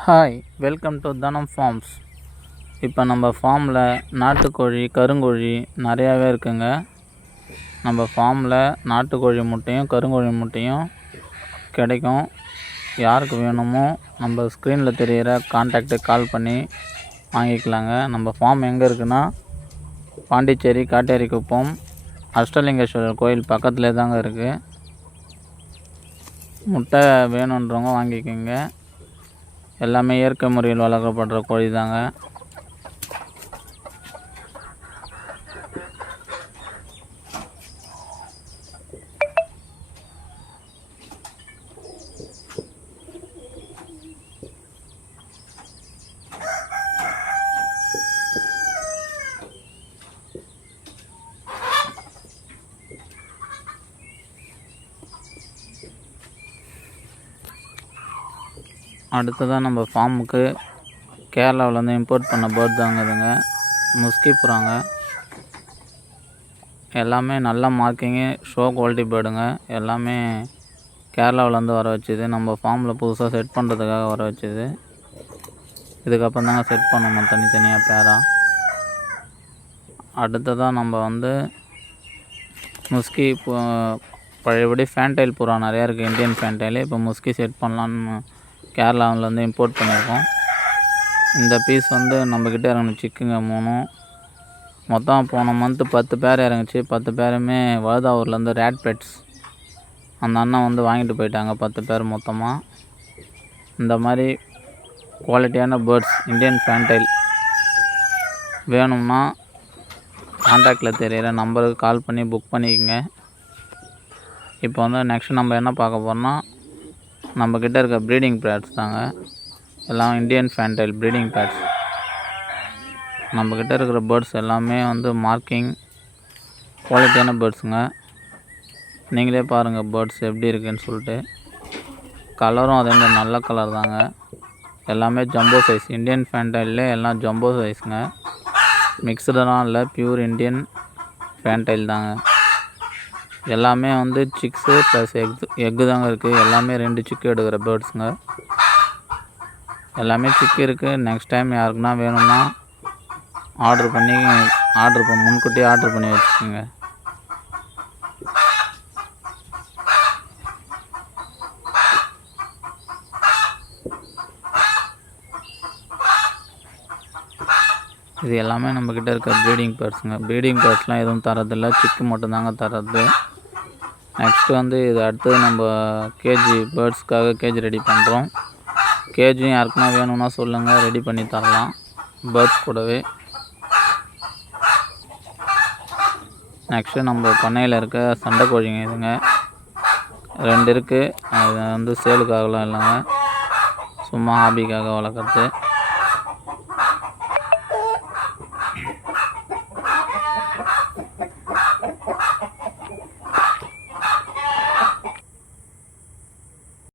Hi, welcome to தனம் forms. இப்போ நம்ம ஃபார்மில் நாட்டுக்கோழி, கருங்கோழி நிறையாவே இருக்குங்க. நம்ம ஃபார்மில் நாட்டுக்கோழி முட்டையும் கருங்கோழி முட்டையும் கிடைக்கும். யாருக்கு வேணுமோ நம்ம ஸ்க்ரீனில் தெரிகிற கான்டாக்டுக்கு கால் பண்ணி வாங்கிக்கலாங்க. நம்ம ஃபார்ம் எங்கே இருக்குன்னா பாண்டிச்சேரி காட்டேரி குப்பம் அஷ்டலிங்கேஸ்வரர் கோயில் பக்கத்துலேயே தாங்க இருக்குது. முட்டை வேணுன்றவங்க வாங்கிக்கோங்க. எல்லாமே இயற்கை முறையில் வளர்க்கப்படுற கோழி தாங்க. அடுத்ததாக நம்ம ஃபார்முக்கு கேரளாவிலேருந்து இம்போர்ட் பண்ண பேர்ட் தாங்க இதுங்க. முஸ்கி புறாங்க. எல்லாமே நல்ல மார்க்கிங்கு, ஷோ குவாலிட்டி பேர்டுங்க. எல்லாமே கேரளாவிலேருந்து வர வச்சுது. நம்ம ஃபார்மில் புதுசாக செட் பண்ணுறதுக்காக வர வச்சுது. இதுக்கப்புறம் தாங்க செட் பண்ணணும் தனித்தனியாக பேராக. அடுத்ததாக நம்ம முஸ்கி பழையபடி ஃபேன்டைல் புறா நிறையா இருக்குது. இந்தியன் ஃபேன்டைல் இப்போ முஸ்கி செட் பண்ணலான்னு கேரளாவிலேருந்து இம்போர்ட் பண்ணியிருக்கோம். இந்த பீஸ் நம்மக்கிட்ட இறங்கின சிக்குங்க 3. மொத்தம் போன மந்த்து 10 பேர் இறங்குச்சு. 10 பேருமே வழுதாவூர்லேருந்து ரேட் பெட்ஸ் அந்த அண்ணன் வாங்கிட்டு போயிட்டாங்க 10 பேர் மொத்தமாக. இந்த மாதிரி குவாலிட்டியான பேர்ட்ஸ் இந்தியன் ஃபேன்டைல் வேணும்னா கான்டாக்டில் தெரிகிற நம்பருக்கு கால் பண்ணி புக் பண்ணிக்கோங்க. இப்போ நெக்ஸ்ட் நம்ம என்ன பார்க்க போகிறோம்னா நம்மக்கிட்ட இருக்க ப்ரீடிங் பேட்ஸ் தாங்க. எல்லாம் இந்தியன் ஃபேன்டைல் ப்ரீடிங் பேட்ஸ். நம்மக்கிட்ட இருக்கிற பேர்ட்ஸ் எல்லாமே மார்க்கிங் குவாலிட்டியான பேர்ட்ஸுங்க. நீங்களே பாருங்கள் பேர்ட்ஸ் எப்படி இருக்குதுன்னு சொல்லிட்டு. கலரும் அதேமாதிரி நல்ல கலர் தாங்க. எல்லாமே ஜம்போ சைஸ். இந்தியன் ஃபேன்டைல்லே எல்லாம் ஜம்போ சைஸுங்க. மிக்சடெல்லாம் இல்லை, பியூர் இந்தியன் ஃபேன்டைல் தாங்க. எல்லாமே சிக்ஸு ப்ளஸ் எக்கு தாங்க இருக்குது. எல்லாமே 2 சிக்கு எடுக்கிற பேர்ட்ஸுங்க. எல்லாமே சிக்கு இருக்குது. நெக்ஸ்ட் டைம் யாருக்குன்னா வேணும்னா முன்கூட்டியே ஆர்டர் பண்ணி வச்சுக்கோங்க. இது எல்லாமே நம்மக்கிட்ட இருக்க ப்ரீடிங் பேர்ட்ஸுங்க. ப்ரீடிங் பேர்ட்ஸ்லாம் எதுவும் தரதில்லை, சிக்கு மட்டும்தாங்க தரது. நெக்ஸ்ட்டு இது அடுத்தது நம்ம கேஜி பேர்ட்ஸ்க்காக கேஜி ரெடி பண்ணுறோம். கேஜியும் யாருக்குன்னா வேணும்னா சொல்லுங்கள், ரெடி பண்ணி தரலாம் பேர்ட்ஸ் கூடவே. நெக்ஸ்ட்டு நம்ம பண்ணையில் இருக்க சண்டை கோழிங்க இதுங்க 2 இருக்குது. அது சேலுக்காகலாம் இல்லைங்க, சும்மா ஹாபிக்காக வளர்க்குறது.